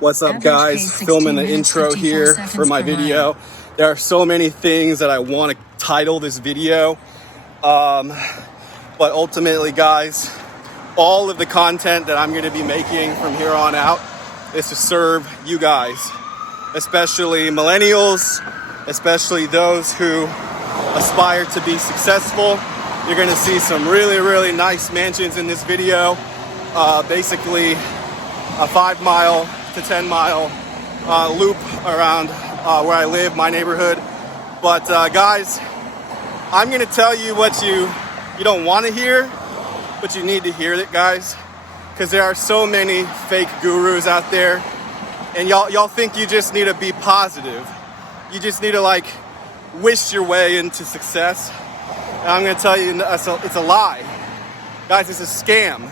What's up, guys? Filming the intro here for my video. There are so many things that I want to title this video. But ultimately, guys, all of the content that I'm going to be making from here on out is to serve you guys, especially millennials, especially those who aspire to be successful. You're going to see some really nice mansions in this video. Basically a 5-mile to 10-mile loop around where I live, my neighborhood. But guys, I'm going to tell you what you don't want to hear, but you need to hear it, guys, because there are so many fake gurus out there, and y'all think you just need to be positive. You just need to like wish your way into success. And I'm going to tell you, it's a lie. Guys, it's a scam.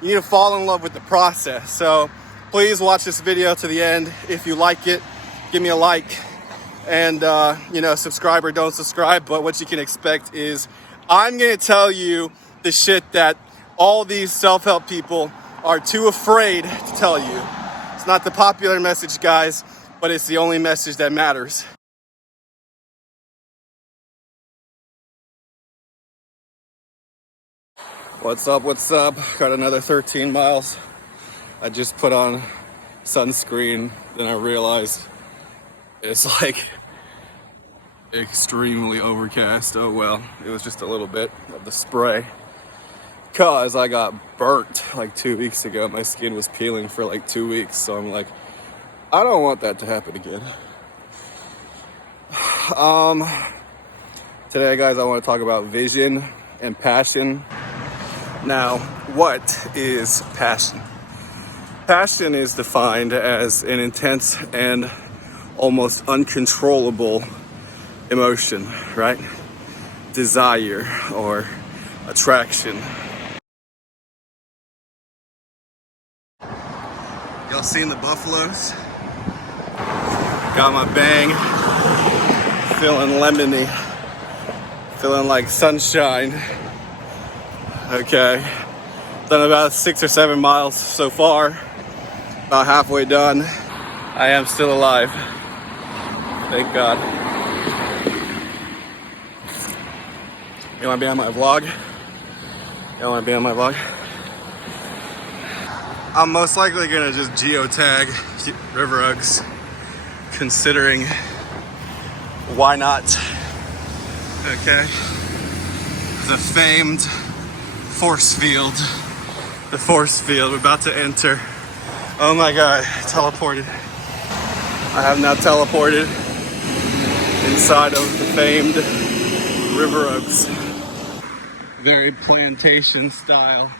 You need to fall in love with the process. So please watch this video to the end. If you like it, give me a like, and subscribe or don't subscribe. But what you can expect is I'm going to tell you the shit that all these self-help people are too afraid to tell you. It's not the popular message, guys, but it's the only message that matters. What's up? Got another 13 miles. I just put on sunscreen, then I realized it's like extremely overcast. Oh well, it was just a little bit of the spray. Cause I got burnt like 2 weeks ago. My skin was peeling for like 2 weeks. So I'm like, I don't want that to happen again. Today, guys, I want to talk about vision and passion. Now, what is passion? Passion is defined as an intense and almost uncontrollable emotion, right? Desire or attraction. Y'all seen the buffaloes? Got my bang, feeling lemony, feeling like sunshine. Okay, done about 6 or 7 miles so far, about halfway done. I am still alive, thank God. You wanna be on my vlog? I'm most likely gonna just geotag River Oaks, considering why not, okay? The famed the force field we're about to enter. Oh my God, teleported. I have now teleported inside of the famed River Oaks. Very plantation style,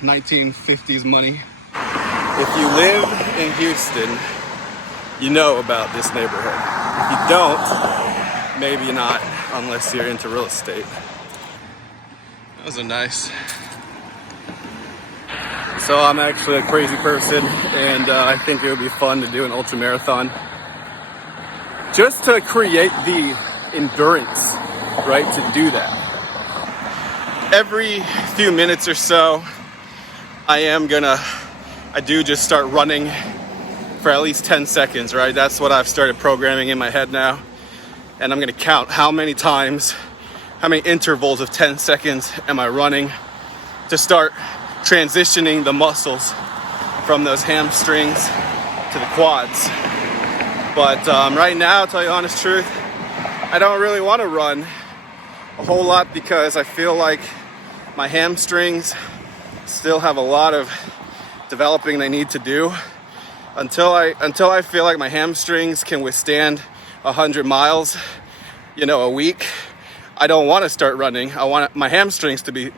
1950s money. If you live in Houston, you know about this neighborhood. If you don't, maybe not, unless you're into real estate. Those are nice. So I'm actually a crazy person, and I think it would be fun to do an ultra marathon, just to create the endurance, right, to do that. Every few minutes or so, I do just start running for at least 10 seconds, right? That's what I've started programming in my head now. And I'm gonna count how many intervals of 10 seconds am I running to start transitioning the muscles from those hamstrings to the quads. But right now, I'll tell you the honest truth, I don't really want to run a whole lot because I feel like my hamstrings still have a lot of developing they need to do. Until I feel like my hamstrings can withstand 100 miles, a week, I don't want to start running. I want my hamstrings to be,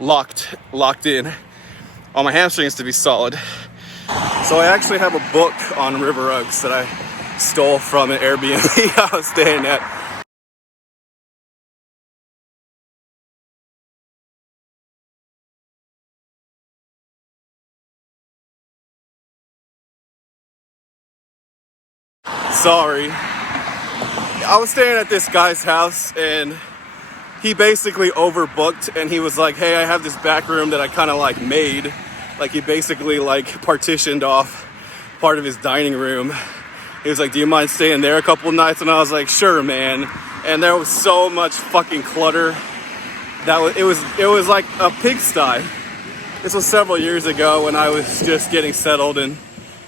locked in. I want my hamstrings to be solid. So I actually have a book on River Oaks that I stole from an Airbnb I was staying at. Sorry. I was staying at this guy's house, and he basically overbooked, and he was like, hey, I have this back room that I kind of like made Like he basically like partitioned off part of his dining room. He was like, do you mind staying there a couple nights? And I was like, sure, man. And there was so much fucking clutter that it was like a pigsty. This was several years ago when I was just getting settled, and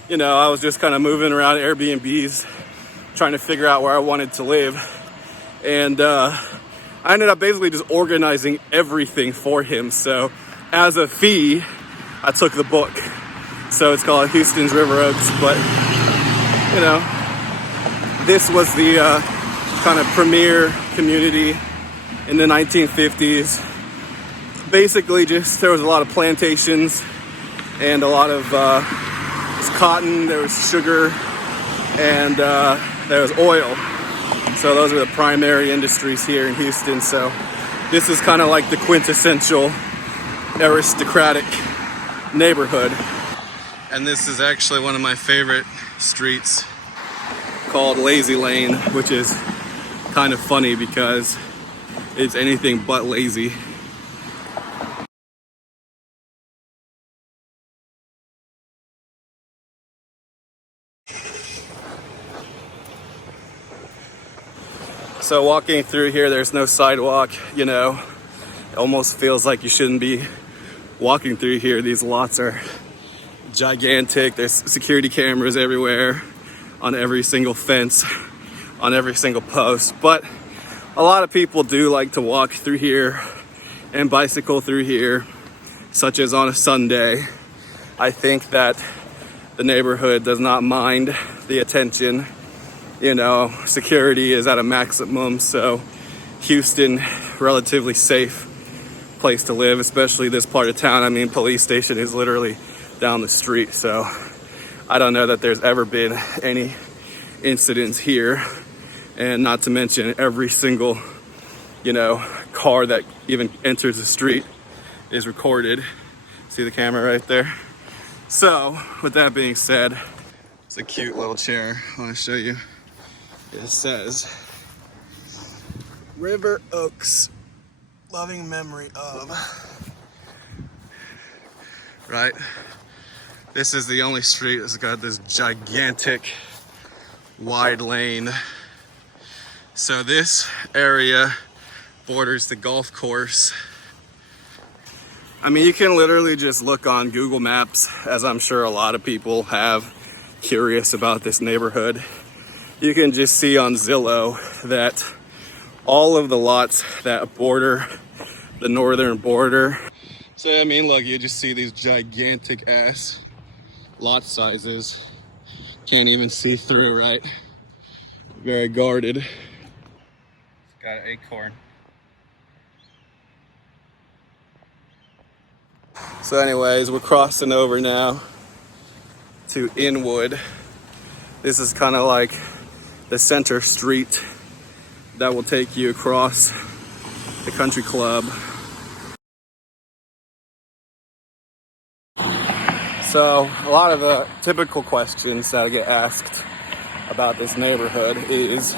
you know, I was just kind of moving around Airbnbs trying to figure out where I wanted to live. And I ended up basically just organizing everything for him. So as a fee, I took the book. So it's called Houston's River Oaks. But you know, this was the kind of premier community in the 1950s. Basically just, there was a lot of plantations and a lot of cotton, there was sugar, and there was oil. So those are the primary industries here in Houston. So this is kind of like the quintessential aristocratic neighborhood. And this is actually one of my favorite streets, called Lazy Lane, which is kind of funny because it's anything but lazy. So walking through here, there's no sidewalk, you know, it almost feels like you shouldn't be walking through here. These lots are gigantic. There's security cameras everywhere, on every single fence, on every single post. But a lot of people do like to walk through here and bicycle through here, such as on a Sunday. I think that the neighborhood does not mind the attention. You know, security is at a maximum, so Houston, relatively safe place to live, especially this part of town. I mean, police station is literally down the street, so I don't know that there's ever been any incidents here. And not to mention, every single, you know, car that even enters the street is recorded. See the camera right there? So, with that being said, it's a cute little chair. I want to show you. It says, River Oaks, loving memory of. Right? This is the only street that's got this gigantic wide lane. So this area borders the golf course. I mean, you can literally just look on Google Maps, as I'm sure a lot of people have, curious about this neighborhood. You can just see on Zillow that all of the lots that border the northern border. So I mean, look, you just see these gigantic ass lot sizes. Can't even see through, right? Very guarded. Got an acorn. So anyways, we're crossing over now to Inwood. This is kind of like the center street that will take you across the country club. So a lot of the typical questions that I get asked about this neighborhood is,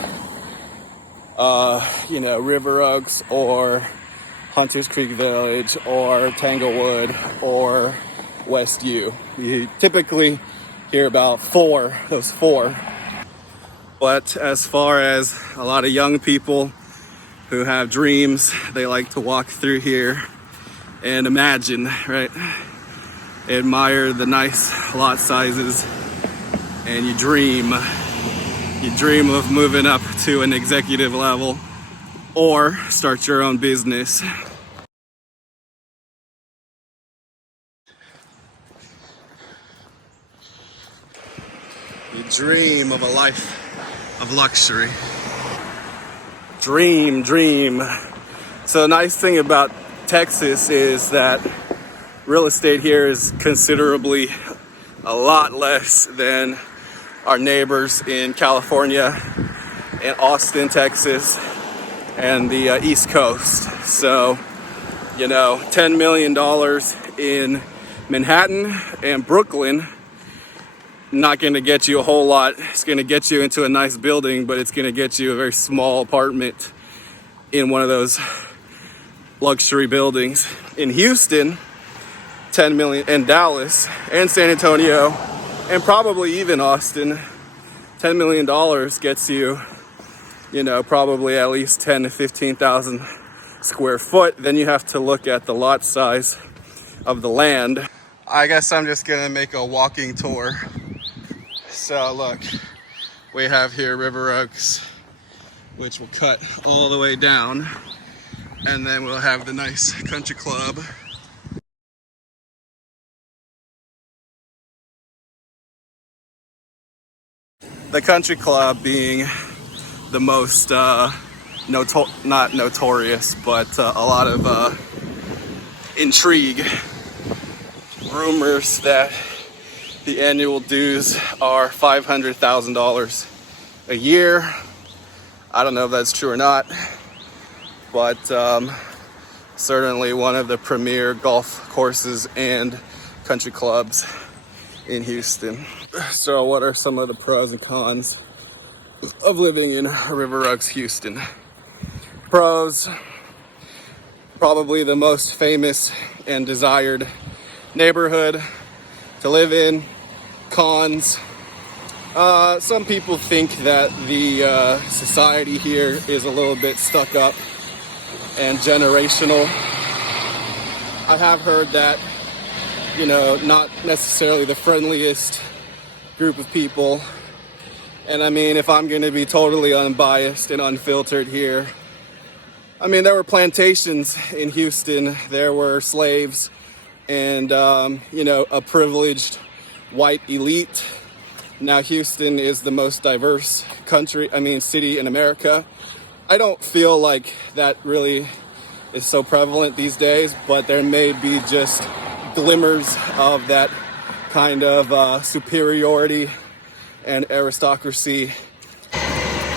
you know, River Oaks or Hunters Creek Village or Tanglewood or West U. You typically hear about those four. But as far as a lot of young people who have dreams, they like to walk through here and imagine, right? Admire the nice lot sizes, and you dream of moving up to an executive level or start your own business. You dream of a life of luxury. Dream. So the nice thing about Texas is that real estate here is considerably a lot less than our neighbors in California and Austin, Texas, and the East Coast. So, you know, $10 million in Manhattan and Brooklyn, not going to get you a whole lot. It's going to get you into a nice building, but it's going to get you a very small apartment in one of those luxury buildings. In Houston, 10 million, in Dallas and San Antonio, and probably even Austin, $10 million gets you, you know, probably at least 10 to 15,000 square foot. Then you have to look at the lot size of the land. I guess I'm just gonna make a walking tour. So look, we have here River Oaks, which will cut all the way down, and then we'll have the nice country club. The country club being the most, not notorious, but a lot of intrigue. Rumors that the annual dues are $500,000 a year. I don't know if that's true or not, but certainly one of the premier golf courses and country clubs in Houston. So what are some of the pros and cons of living in River Oaks, Houston? Pros, probably the most famous and desired neighborhood to live in. Cons, some people think that the society here is a little bit stuck up and generational. I have heard that, you know, not necessarily the friendliest group of people. And I mean, if I'm gonna be totally unbiased and unfiltered here, I mean, there were plantations in Houston, there were slaves, and you know, a privileged white elite. Now Houston is the most diverse city in America. I don't feel like that really is so prevalent these days, but there may be just glimmers of that kind of superiority and aristocracy.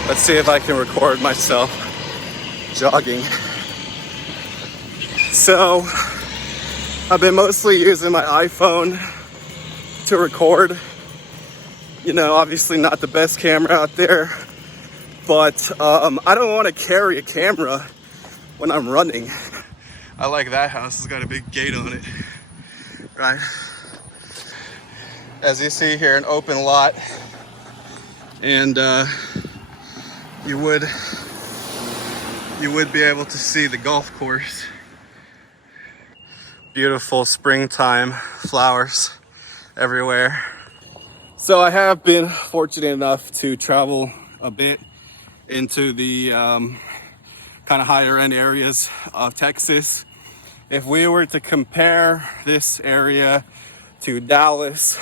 Let's see if I can record myself jogging. So I've been mostly using my iPhone to record. You know, obviously not the best camera out there, but I don't want to carry a camera when I'm running. I like that house, it's got a big gate on it, right? As you see here, an open lot, and you would be able to see the golf course. Beautiful springtime flowers everywhere. So I have been fortunate enough to travel a bit into the kind of higher end areas of Texas. If we were to compare this area to Dallas,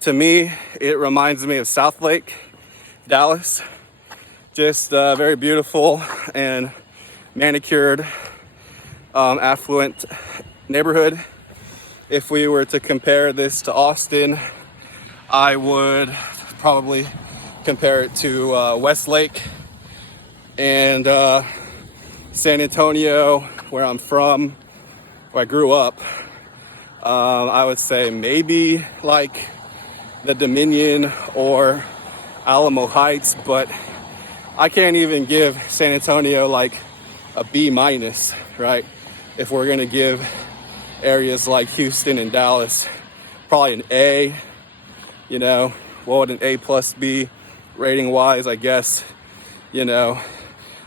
to me, it reminds me of South Lake, Dallas. Just a very beautiful and manicured, affluent neighborhood. If we were to compare this to Austin, I would probably compare it to Westlake and San Antonio, where I'm from, where I grew up. I would say maybe like the Dominion or Alamo Heights, but I can't even give San Antonio like a B minus, right? If we're gonna give areas like Houston and Dallas probably an A, you know, what would an A plus be rating wise? I guess, you know,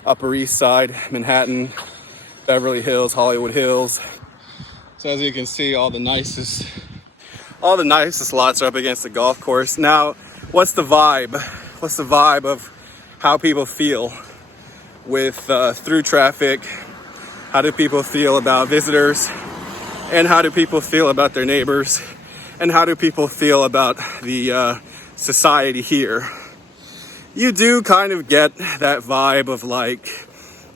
Upper East Side, Manhattan, Beverly Hills, Hollywood Hills. So as you can see, all the nicest lots are up against the golf course. Now, what's the vibe? What's the vibe of how people feel with through traffic? How do people feel about visitors? And how do people feel about their neighbors? And how do people feel about the society here? You do kind of get that vibe of like,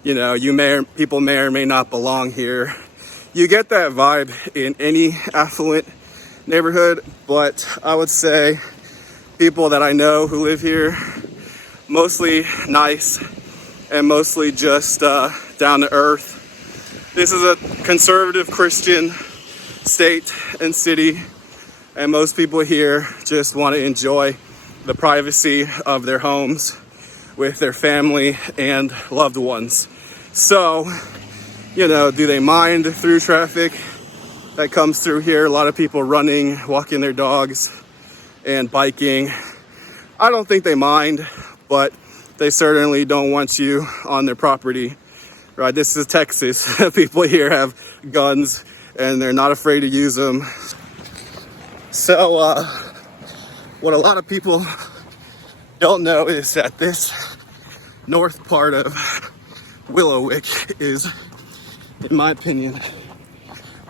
you know, people may or may not belong here. You get that vibe in any affluent neighborhood, but I would say people that I know who live here, mostly nice and mostly just down to earth. This is a conservative Christian state and city, and most people here just want to enjoy the privacy of their homes with their family and loved ones. So, you know, do they mind through traffic? that comes through here. A lot of people running, walking their dogs, and biking. I don't think they mind, but they certainly don't want you on their property, right? This is Texas. People here have guns and they're not afraid to use them. So what a lot of people don't know is that this north part of Willowick is, in my opinion,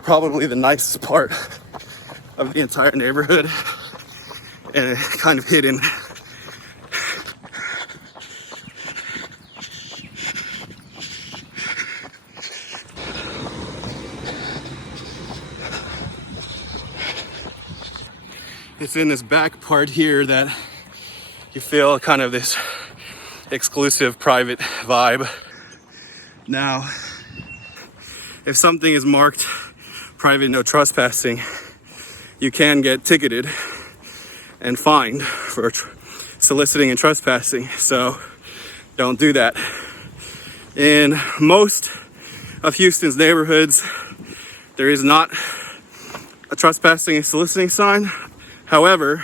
probably the nicest part of the entire neighborhood, and kind of hidden. It's in this back part here that you feel kind of this exclusive private vibe. Now, if something is marked private no trespassing, you can get ticketed and fined for soliciting and trespassing. So don't do that. In most of Houston's neighborhoods, there is not a trespassing and soliciting sign. However,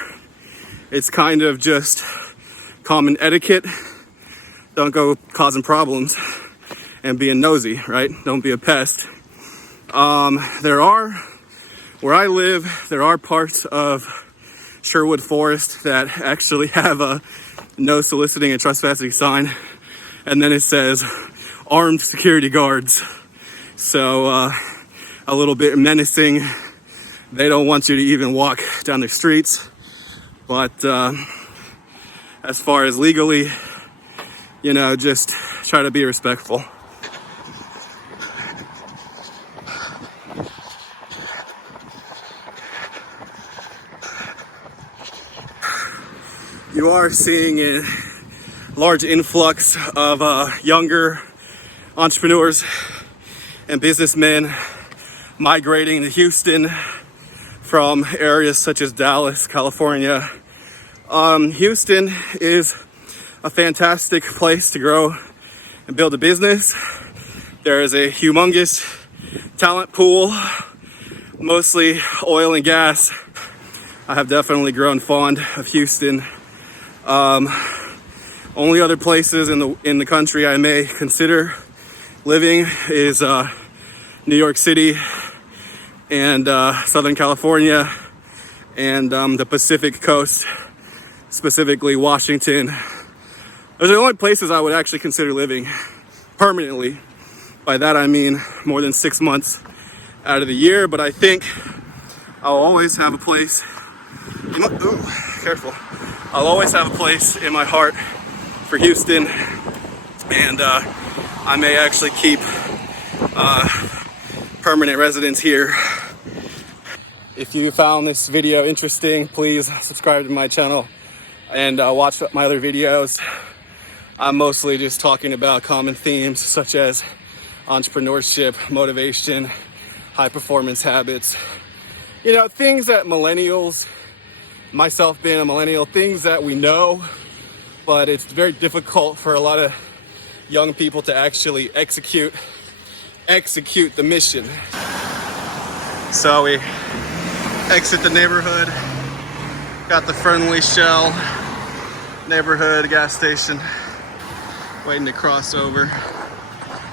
it's kind of just common etiquette. Don't go causing problems and being nosy, right? Don't be a pest. Where I live, there are parts of Sherwood Forest that actually have a no soliciting and trespassing sign, and then it says armed security guards. So a little bit menacing. They don't want you to even walk down the streets. But as far as legally, you know, just try to be respectful. You are seeing a large influx of younger entrepreneurs and businessmen migrating to Houston from areas such as Dallas, California. Houston is a fantastic place to grow and build a business. There is a humongous talent pool, mostly oil and gas. I have definitely grown fond of Houston. Only other places in the country I may consider living is New York City and Southern California and the Pacific Coast, specifically Washington. Those are the only places I would actually consider living permanently. By that I mean more than 6 months out of the year, but I think I'll always have a place. Careful. I'll always have a place in my heart for Houston, and I may actually keep permanent residence here. If you found this video interesting, please subscribe to my channel and watch my other videos. I'm mostly just talking about common themes such as entrepreneurship, motivation, high performance habits. You know, things that millennials, myself being a millennial, things that we know, but it's very difficult for a lot of young people to actually execute the mission. So we exit the neighborhood, got the Friendly Shell neighborhood gas station, waiting to cross over.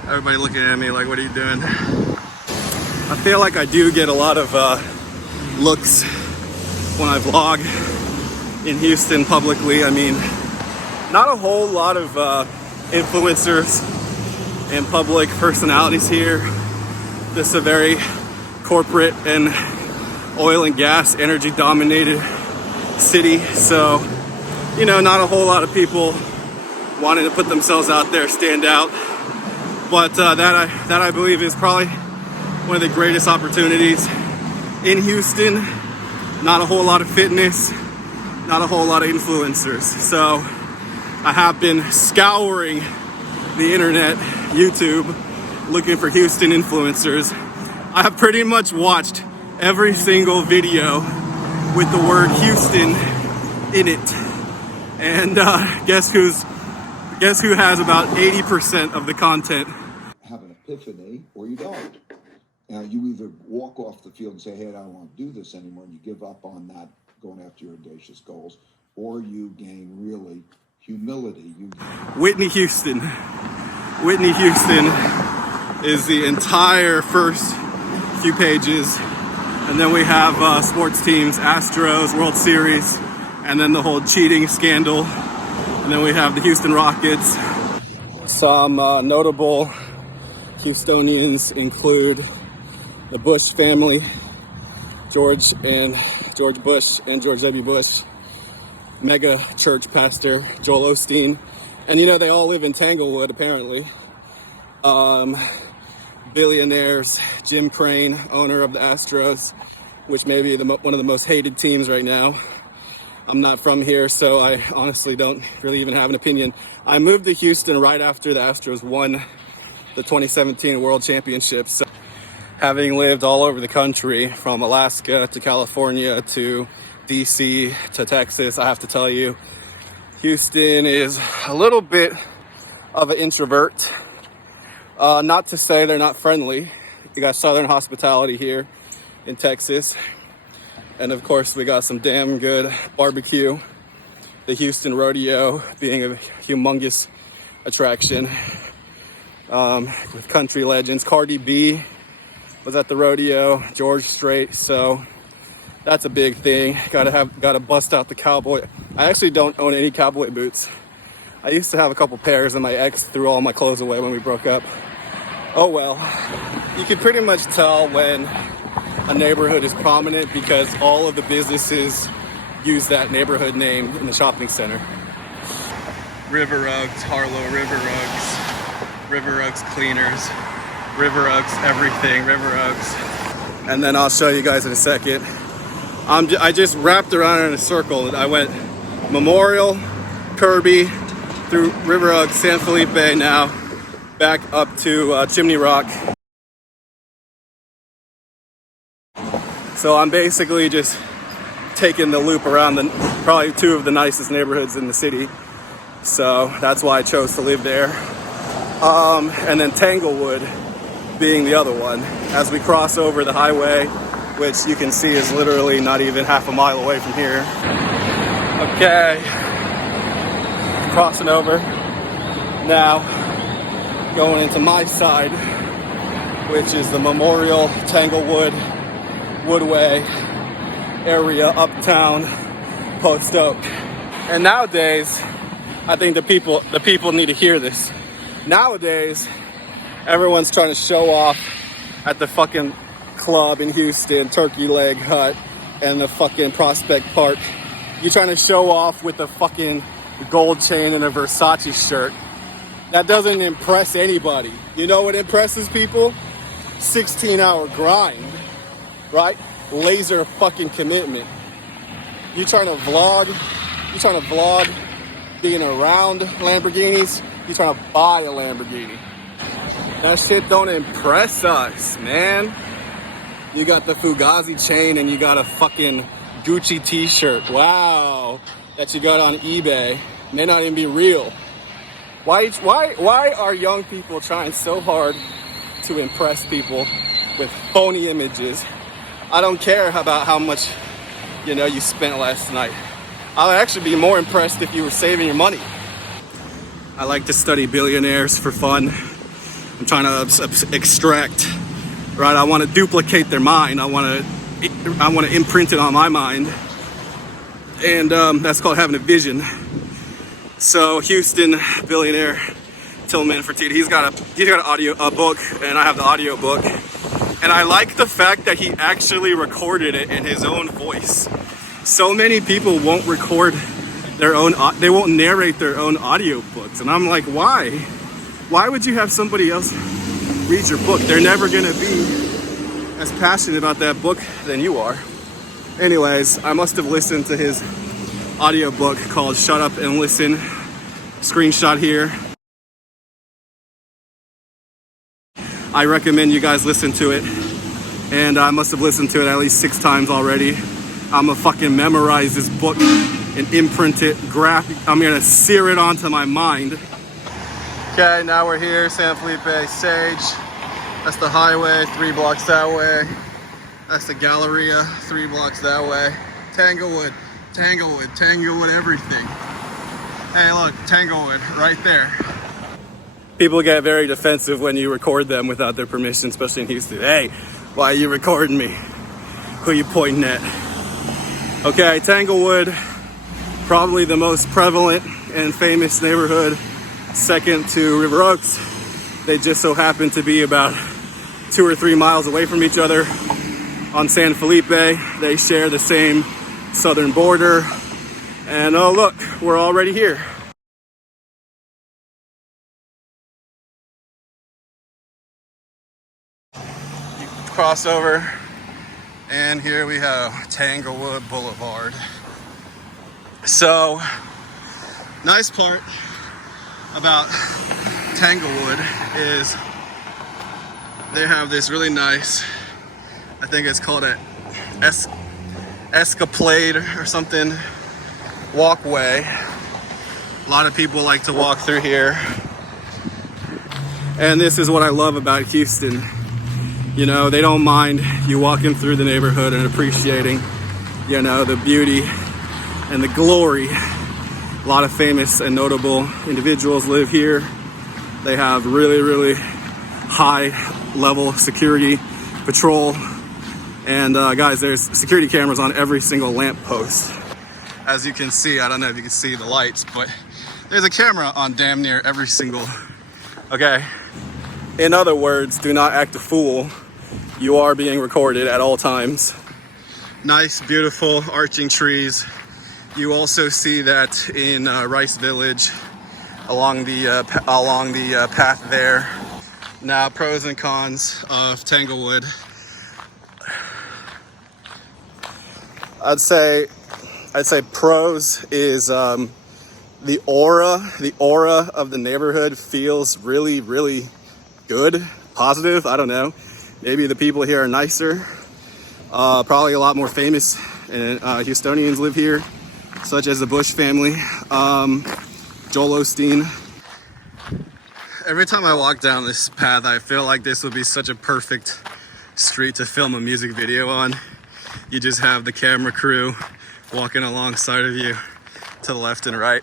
Everybody looking at me like, what are you doing? I feel like I do get a lot of looks when I vlog in Houston publicly. I mean, not a whole lot of influencers and public personalities here. This is a very corporate and oil and gas, energy dominated city. So, you know, not a whole lot of people wanting to put themselves out there, stand out. But that I believe is probably one of the greatest opportunities in Houston. Not a whole lot of fitness, not a whole lot of influencers. So I have been scouring the internet, YouTube, looking for Houston influencers. I have pretty much watched every single video with the word Houston in it. And guess who has about 80% of the content? Have an epiphany or you don't. You either walk off the field and say, hey, I don't want to do this anymore, and you give up on that, going after your audacious goals, or you gain really humility. Whitney Houston. Whitney Houston is the entire first few pages. And then we have sports teams, Astros, World Series, and then the whole cheating scandal. And then we have the Houston Rockets. Some notable Houstonians include the Bush family, George Bush and George W. Bush, mega church pastor Joel Osteen. And you know, they all live in Tanglewood, apparently. Billionaires, Jim Crane, owner of the Astros, which may be one of the most hated teams right now. I'm not from here, so I honestly don't really even have an opinion. I moved to Houston right after the Astros won the 2017 World Championship. So having lived all over the country, from Alaska to California to DC to Texas, I have to tell you, Houston is a little bit of an introvert. Not to say they're not friendly. You got Southern hospitality here in Texas. And of course, we got some damn good barbecue. The Houston Rodeo being a humongous attraction. With country legends. Cardi B was at the rodeo, George Strait, so that's a big thing. Gotta bust out the cowboy. I actually don't own any cowboy boots. I used to have a couple pairs, and my ex threw all my clothes away when we broke up. Oh well. You can pretty much tell when a neighborhood is prominent because all of the businesses use that neighborhood name in the shopping center. River Rugs, Harlow River Rugs, River Rugs Cleaners, River Rugs everything, River Rugs. And then I'll show you guys in a second. I just wrapped around in a circle. I went Memorial, Kirby, through River Rugs, San Felipe, now back up to Chimney Rock. So I'm basically just taking the loop around probably two of the nicest neighborhoods in the city. So that's why I chose to live there. And then Tanglewood being the other one. As we cross over the highway, which you can see is literally not even half a mile away from here. Okay, crossing over. Now, going into my side, which is the Memorial, Tanglewood, Woodway area, uptown, Post Oak. And nowadays, I think the people need to hear this. Nowadays, everyone's trying to show off at the fucking club in Houston, Turkey Leg Hut, and the fucking Prospect Park. You're trying to show off with a fucking gold chain and a Versace shirt. That doesn't impress anybody. You know what impresses people? 16-hour grind. Right? Laser fucking commitment. You trying to vlog being around Lamborghinis, you trying to buy a Lamborghini. That shit don't impress us, man. You got the Fugazi chain and you got a fucking Gucci t-shirt. Wow. That you got on eBay. May not even be real. Why are young people trying so hard to impress people with phony images? I don't care about how much, you spent last night. I'll actually be more impressed if you were saving your money. I like to study billionaires for fun. I'm trying to extract, right? I want to duplicate their mind. I want to imprint it on my mind. And that's called having a vision. So Houston billionaire Tillman Fertitta, he's got a book, and I have the audio book. And I like the fact that he actually recorded it in his own voice. So many people won't record they won't narrate their own audio books. And I'm like, why? Why would you have somebody else read your book? They're never gonna be as passionate about that book than you are. Anyways, I must have listened to his audio book called Shut Up and Listen. Screenshot here. I recommend you guys listen to it. And I must have listened to it at least 6 times already. I'm gonna fucking memorize this book and imprint it, I'm gonna sear it onto my mind. Okay, now we're here, San Felipe Sage. That's the highway, 3 blocks that way. That's the Galleria, 3 blocks that way. Tanglewood, Tanglewood, Tanglewood, everything. Hey, look, Tanglewood, right there. People get very defensive when you record them without their permission, especially in Houston. Hey, why are you recording me? Who you pointing at? Okay, Tanglewood, probably the most prevalent and famous neighborhood, second to River Oaks. They just so happen to be about 2 or 3 miles away from each other on San Felipe. They share the same southern border. And oh look, we're already here. You cross over, and here we have Tanglewood Boulevard. So, nice part about Tanglewood is they have this really nice, I think it's called a escapade or something, walkway. A lot of people like to walk through here. And this is what I love about Houston. You know, they don't mind you walking through the neighborhood and appreciating, you know, the beauty and the glory. A lot of famous and notable individuals live here. They have really, really high level security patrol. And guys, there's security cameras on every single lamppost. As you can see, I don't know if you can see the lights, but there's a camera on damn near every single, okay? In other words, do not act a fool. You are being recorded at all times. Nice, beautiful, arching trees. You also see that in Rice Village, along the path there. Now, pros and cons of Tanglewood. I'd say pros is the aura of the neighborhood feels really, really good, positive. I don't know. Maybe the people here are nicer. Probably a lot more famous and Houstonians live here, such as the Bush family, Joel Osteen. Every time I walk down this path, I feel like this would be such a perfect street to film a music video on. You just have the camera crew walking alongside of you to the left and right.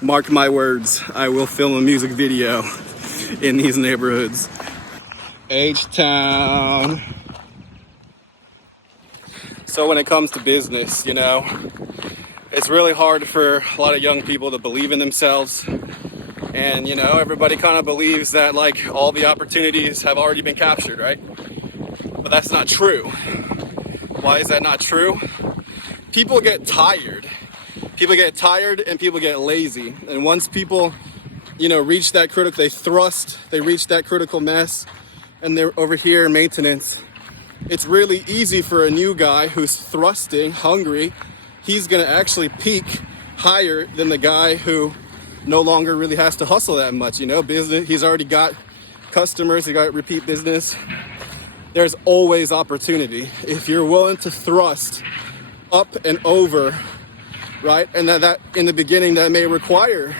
Mark my words, I will film a music video in these neighborhoods. H-Town. So when it comes to business, you know, it's really hard for a lot of young people to believe in themselves. And, you know, everybody kind of believes that, like, all the opportunities have already been captured, right? But that's not true. Why is that not true? People get tired. People get tired and people get lazy. And once people, you know, reach that they reach that critical mass, and they're over here in maintenance, it's really easy for a new guy who's thrusting, hungry. He's gonna actually peak higher than the guy who no longer really has to hustle that much, you know, business. He's already got customers, he got repeat business. There's always opportunity if you're willing to thrust up and over, right? And that in the beginning, that may require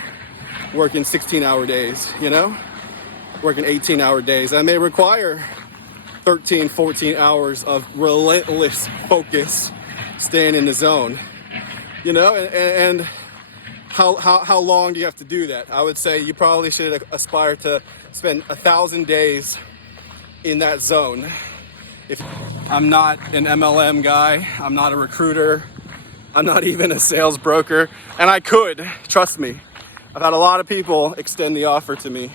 working 16-hour days, you know, working 18-hour days. That may require 13, 14 hours of relentless focus, staying in the zone, you know, and how long do you have to do that? I would say you probably should aspire to spend 1,000 days in that zone. If I'm not an MLM guy, I'm not a recruiter, I'm not even a sales broker, and I could, trust me. I've had a lot of people extend the offer to me,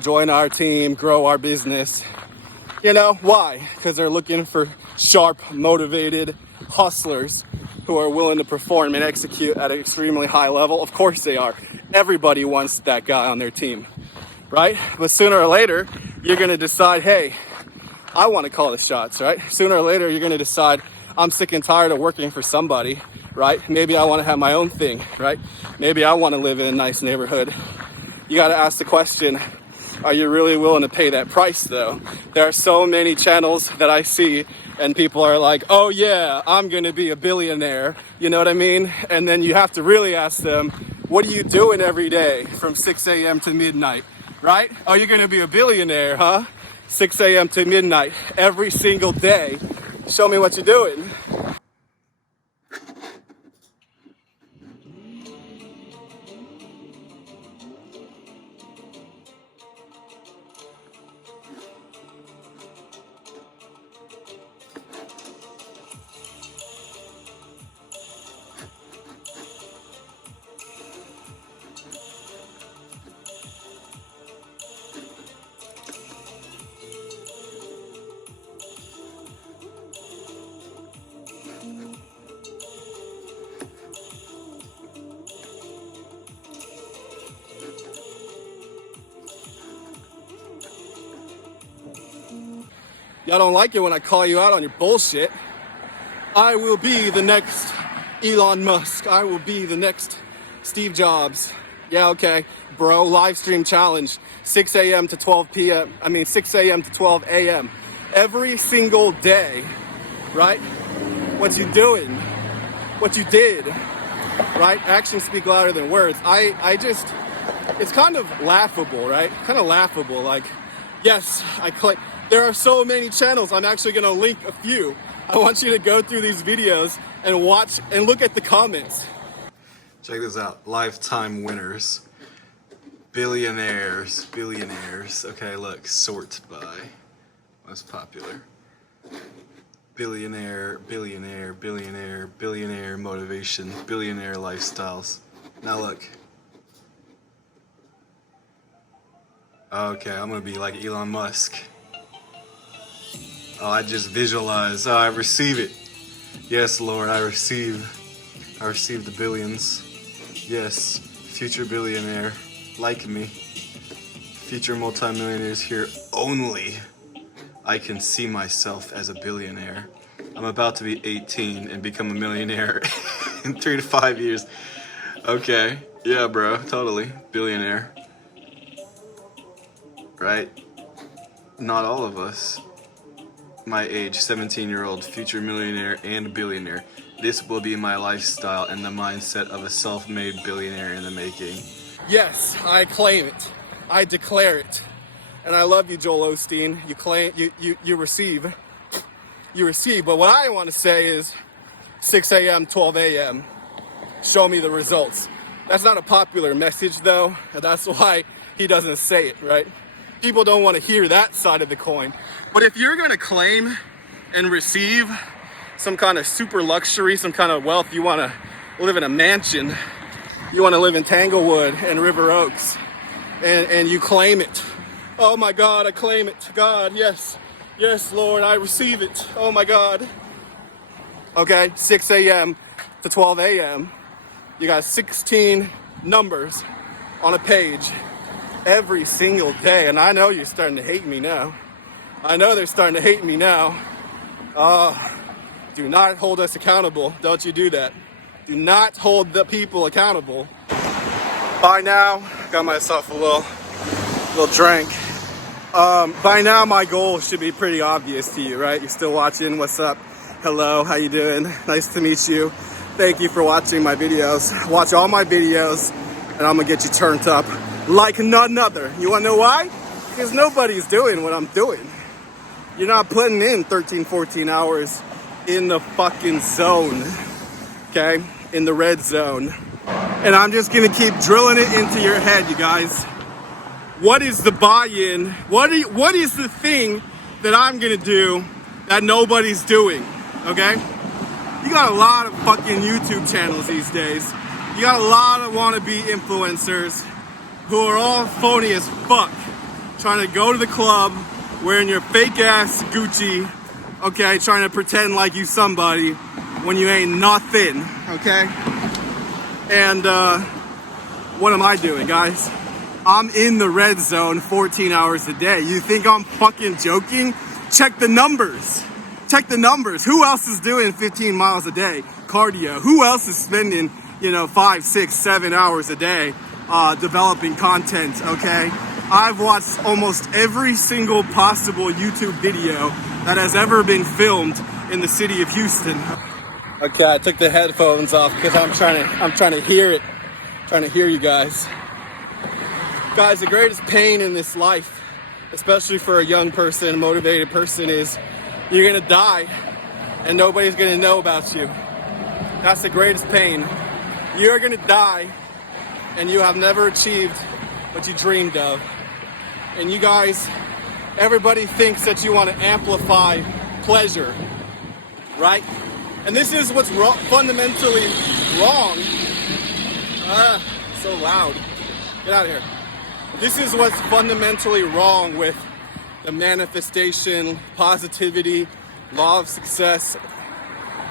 join our team, grow our business. You know, why? Because they're looking for sharp, motivated hustlers who are willing to perform and execute at an extremely high level. Of course they are. Everybody wants that guy on their team, right? But sooner or later, you're gonna decide, hey, I wanna call the shots, right? Sooner or later, you're gonna decide, I'm sick and tired of working for somebody, right? Maybe I wanna have my own thing, right? Maybe I wanna live in a nice neighborhood. You gotta ask the question, are you really willing to pay that price though? There are so many channels that I see and people are like, oh yeah, I'm gonna be a billionaire. You know what I mean? And then you have to really ask them, what are you doing every day from 6 a.m. to midnight, right? Oh, you're gonna be a billionaire, huh? 6 a.m. to midnight, every single day. Show me what you're doing. Y'all don't like it when I call you out on your bullshit. I will be the next Elon Musk. I will be the next Steve Jobs. Yeah, okay, bro, live stream challenge, 6 a.m. to 12 p.m. 6 a.m. to 12 a.m. every single day, right? What you doing, what you did, right? Actions speak louder than words. I just, it's kind of laughable, right? Kind of laughable, like, yes, there are so many channels. I'm actually gonna link a few. I want you to go through these videos and watch and look at the comments. Check this out, lifetime winners. Billionaires. Okay, look, sort by most popular. Billionaire motivation, billionaire lifestyles. Now look. Okay, I'm gonna be like Elon Musk. Oh, I just visualize. Oh, I receive it. Yes, Lord, I receive the billions. Yes, future billionaire, like me. Future multimillionaires here only. I can see myself as a billionaire. I'm about to be 18 and become a millionaire in 3 to 5 years. Okay, yeah, bro, totally. Billionaire. Right? Not all of us. My age, 17-year-old, future millionaire and billionaire. This will be my lifestyle and the mindset of a self-made billionaire in the making. Yes, I claim it. I declare it. And I love you, Joel Osteen. You claim, you receive. You receive. But what I want to say is 6 a.m., 12 a.m. Show me the results. That's not a popular message, though. And that's why he doesn't say it, right? People don't want to hear that side of the coin. But if you're going to claim and receive some kind of super luxury, some kind of wealth, you want to live in a mansion, you want to live in Tanglewood and River Oaks, and you claim it. Oh my God, I claim it. God, yes. Yes, Lord, I receive it. Oh my God. Okay, 6 a.m. to 12 a.m. You got 16 numbers on a page every single day. And I know you're starting to hate me now. I know they're starting to hate me now. Do not hold us accountable. Don't you do that. Do not hold the people accountable. By now, got myself a little drink. By now, my goal should be pretty obvious to you, right? You're still watching. What's up? Hello, how you doing? Nice to meet you. Thank you for watching my videos. Watch all my videos, and I'm gonna get you turned up like none other. You wanna know why? Because nobody's doing what I'm doing. You're not putting in 13, 14 hours in the fucking zone, okay? In the red zone. And I'm just gonna keep drilling it into your head, you guys. What is the buy-in? What is the thing that I'm gonna do that nobody's doing, okay? You got a lot of fucking YouTube channels these days. You got a lot of wannabe influencers who are all phony as fuck, trying to go to the club, wearing your fake ass Gucci, okay, trying to pretend like you somebody when you ain't nothing, okay? And what am I doing, guys? I'm in the red zone 14 hours a day. You think I'm fucking joking? Check the numbers. Check the numbers. Who else is doing 15 miles a day cardio? Who else is spending, 5, 6, 7 hours a day developing content, okay? I've watched almost every single possible YouTube video that has ever been filmed in the city of Houston. Okay, I took the headphones off because I'm trying to hear it. Trying to hear you guys. Guys, the greatest pain in this life especially for a young person, a motivated person, is you're gonna die and nobody's gonna know about you. That's the greatest pain. You're gonna die and you have never achieved what you dreamed of. And you guys, everybody thinks that you want to amplify pleasure, right? And this is what's fundamentally wrong. So loud. Get out of here. This is what's fundamentally wrong with the manifestation, positivity, law of success.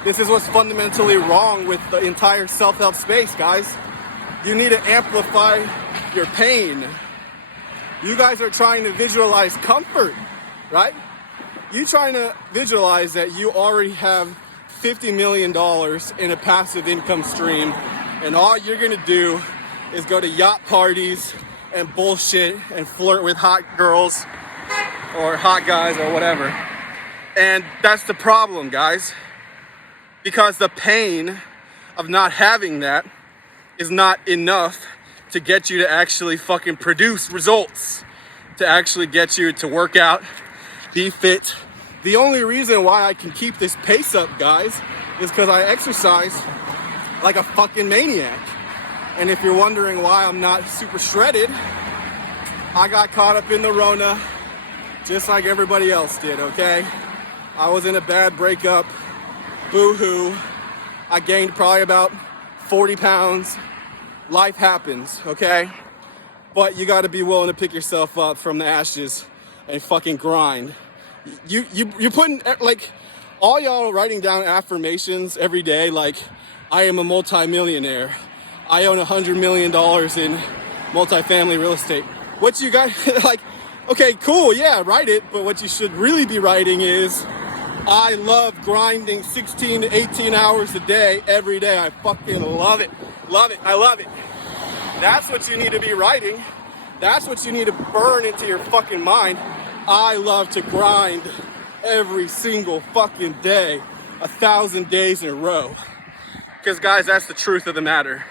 This is what's fundamentally wrong with the entire self-help space, guys. You need to amplify your pain. You guys are trying to visualize comfort, right? You trying to visualize that you already have $50 million in a passive income stream, and all you're gonna do is go to yacht parties and bullshit and flirt with hot girls or hot guys or whatever. And that's the problem, guys. Because the pain of not having that is not enough to get you to actually fucking produce results, to actually get you to work out, be fit. The only reason why I can keep this pace up, guys, is because I exercise like a fucking maniac. And if you're wondering why I'm not super shredded, I got caught up in the Rona just like everybody else did, okay? I was in a bad breakup. Boo-hoo. I gained probably about 40 pounds. Life happens, okay? But you gotta be willing to pick yourself up from the ashes and fucking grind. You're putting, like, all y'all writing down affirmations every day, like, I am a multi-millionaire. I own $100 million in multifamily real estate. What you guys, like, okay, cool, yeah, write it, but what you should really be writing is, I love grinding 16 to 18 hours a day, every day. I fucking love it. Love it. I love it. That's what you need to be writing. That's what you need to burn into your fucking mind. I love to grind every single fucking day, 1,000 days in a row. Because guys, that's the truth of the matter.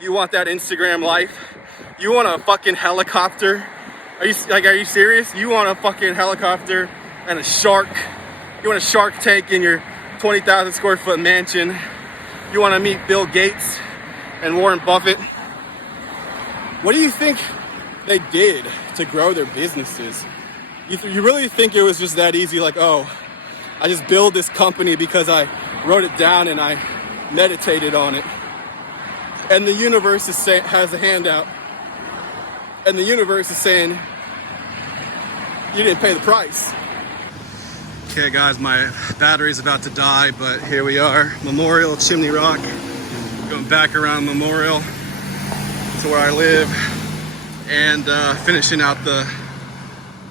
You want that Instagram life? You want a fucking helicopter? Are you serious? You want a fucking helicopter and a shark? You want a Shark Tank in your 20,000 square foot mansion? You want to meet Bill Gates and Warren Buffett? What do you think they did to grow their businesses? You really think it was just that easy? Like, oh, I just build this company because I wrote it down and I meditated on it. And the universe has a handout. And the universe is saying, you didn't pay the price. Okay guys, my battery's about to die, but here we are. Memorial, Chimney Rock. Going back around Memorial to where I live and finishing out the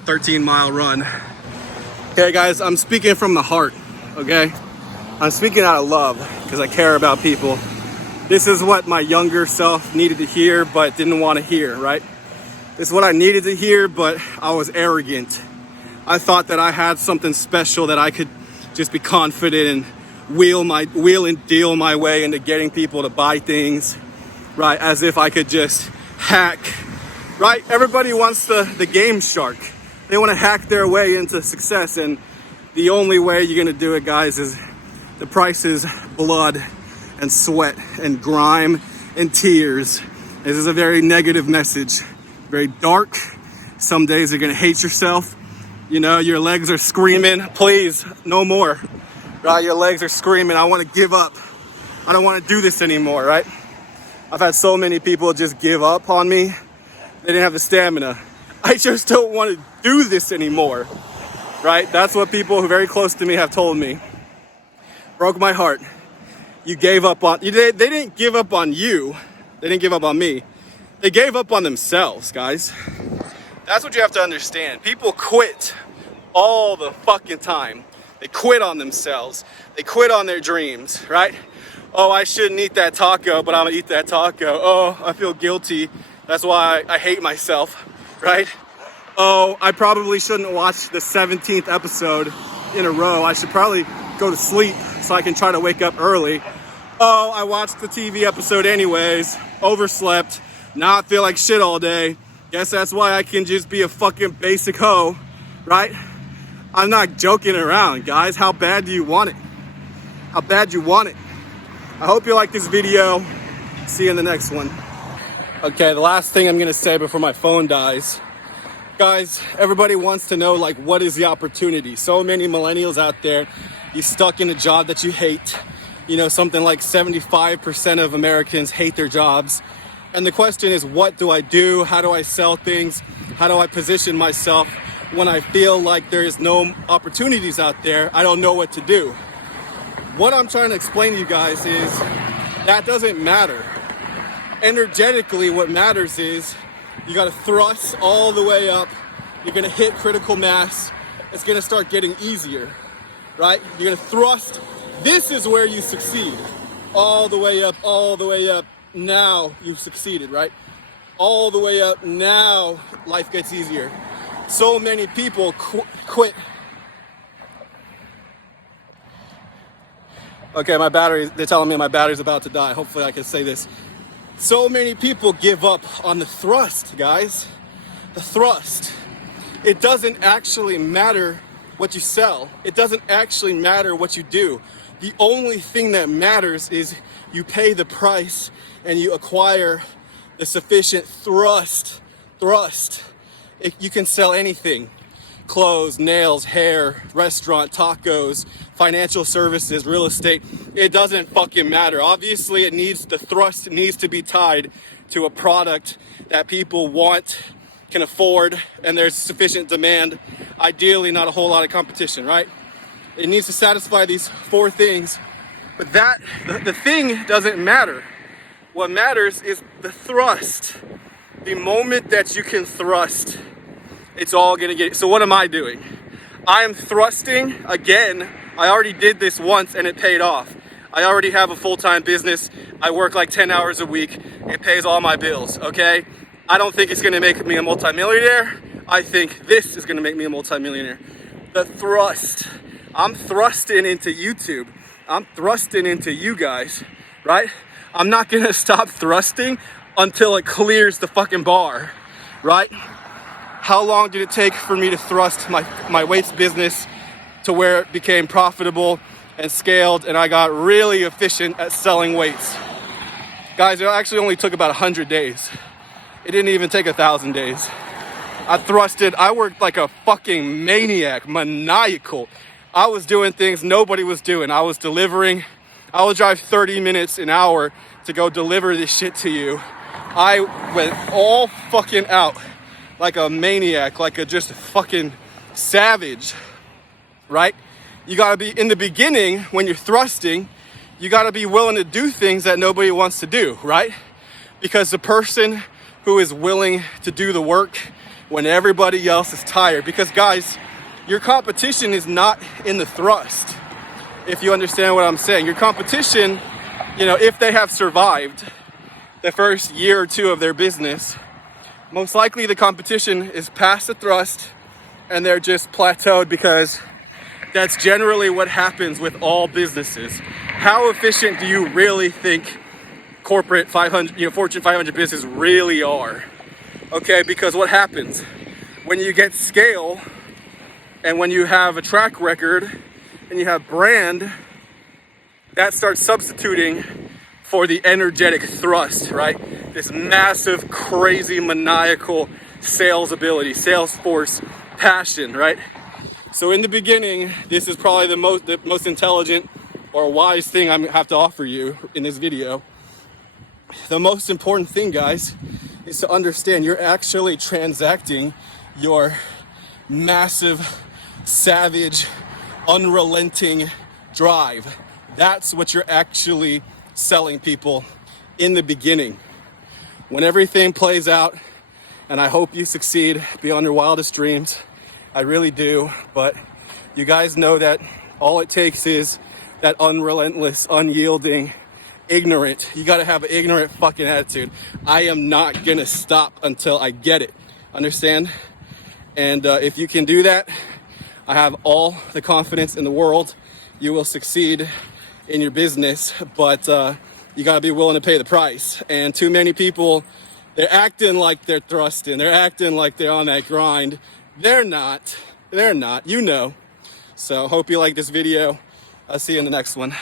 13-mile run. Okay guys, I'm speaking from the heart, okay? I'm speaking out of love because I care about people. This is what my younger self needed to hear but didn't want to hear, right? This is what I needed to hear, but I was arrogant. I thought that I had something special that I could just be confident and wheel and deal my way into getting people to buy things, right? As if I could just hack, right? Everybody wants the game shark. They want to hack their way into success, and the only way you're gonna do it, guys, is the price is blood and sweat and grime and tears. This is a very negative message, very dark. Some days you're gonna hate yourself. You know, your legs are screaming, please, no more, right? Your legs are screaming, I want to give up. I don't want to do this anymore, right? I've had so many people just give up on me. They didn't have the stamina. I just don't want to do this anymore, right? That's what people who are very close to me have told me. Broke my heart. You gave up on, they didn't give up on you. They didn't give up on me. They gave up on themselves, guys. That's what you have to understand. People quit all the fucking time. They quit on themselves. They quit on their dreams, right? Oh, I shouldn't eat that taco, but I'm gonna eat that taco. Oh, I feel guilty. That's why I hate myself, right? Oh, I probably shouldn't watch the 17th episode in a row. I should probably go to sleep so I can try to wake up early. Oh, I watched the TV episode anyways, overslept, now I feel like shit all day. Guess that's why I can just be a fucking basic hoe, right? I'm not joking around, guys. How bad do you want it? How bad you want it? I hope you like this video. See you in the next one. Okay, the last thing I'm gonna say before my phone dies. Guys, everybody wants to know, like, what is the opportunity? So many millennials out there, you're stuck in a job that you hate. You know, something like 75% of Americans hate their jobs. And the question is, what do I do? How do I sell things? How do I position myself when I feel like there is no opportunities out there? I don't know what to do. What I'm trying to explain to you guys is that doesn't matter. Energetically, what matters is you got to thrust all the way up. You're going to hit critical mass. It's going to start getting easier, right? You're going to thrust. This is where you succeed. All the way up, all the way up. Now you've succeeded, right? All the way up. Now life gets easier. So many people quit. Okay, my battery, they're telling me my battery's about to die. Hopefully I can say this. So many people give up on the thrust, guys. The thrust. It doesn't actually matter what you sell. It doesn't actually matter what you do. The only thing that matters is you pay the price and you acquire the sufficient thrust. You can sell anything. Clothes, nails, hair, restaurant, tacos, financial services, real estate. It doesn't fucking matter. Obviously, the thrust needs to be tied to a product that people want, can afford, and there's sufficient demand. Ideally, not a whole lot of competition, right? It needs to satisfy these four things. But the thing doesn't matter. What matters is the thrust. The moment that you can thrust, it's all gonna get. So what am I doing? I am thrusting again. I already did this once and it paid off. I already have a full-time business. I work like 10 hours a week. It pays all my bills, okay? I don't think it's gonna make me a multimillionaire. I think this is gonna make me a multimillionaire. The thrust. I'm thrusting into YouTube. I'm thrusting into you guys, right? I'm not gonna stop thrusting until it clears the fucking bar, right? How long did it take for me to thrust my weights business to where it became profitable and scaled and I got really efficient at selling weights? Guys, it actually only took about 100 days. It didn't even take 1,000 days. I worked like a fucking maniac, maniacal. I was doing things nobody was doing. I was delivering. I would drive 30 minutes an hour to go deliver this shit to you. I went all fucking out like a maniac, like a just fucking savage, right? You gotta be, in the beginning, when you're thrusting, you gotta be willing to do things that nobody wants to do, right? Because the person who is willing to do the work when everybody else is tired, because guys, your competition is not in the thrust. If you understand what I'm saying, your competition, you know, if they have survived the first year or two of their business, most likely the competition is past the thrust and they're just plateaued, because that's generally what happens with all businesses. How efficient do you really think corporate 500, Fortune 500 businesses really are? Okay, because what happens when you get scale and when you have a track record and you have brand, that starts substituting for the energetic thrust, right? This massive, crazy, maniacal sales ability, sales force, passion, right? So in the beginning, this is probably the most intelligent or wise thing I have to offer you in this video. The most important thing, guys, is to understand you're actually transacting your massive, savage, unrelenting drive. That's what you're actually selling people in the beginning. When everything plays out, and I hope you succeed beyond your wildest dreams, I really do, but you guys know that all it takes is that unrelentless, unyielding, ignorant. You gotta have an ignorant fucking attitude. I am not gonna stop until I get it. Understand? And if you can do that, I have all the confidence in the world. You will succeed in your business, but you gotta be willing to pay the price. And too many people They're acting like they're thrusting. They're acting like they're on that grind. They're not. They're not. You know. So hope you like this video. I'll see you in the next one.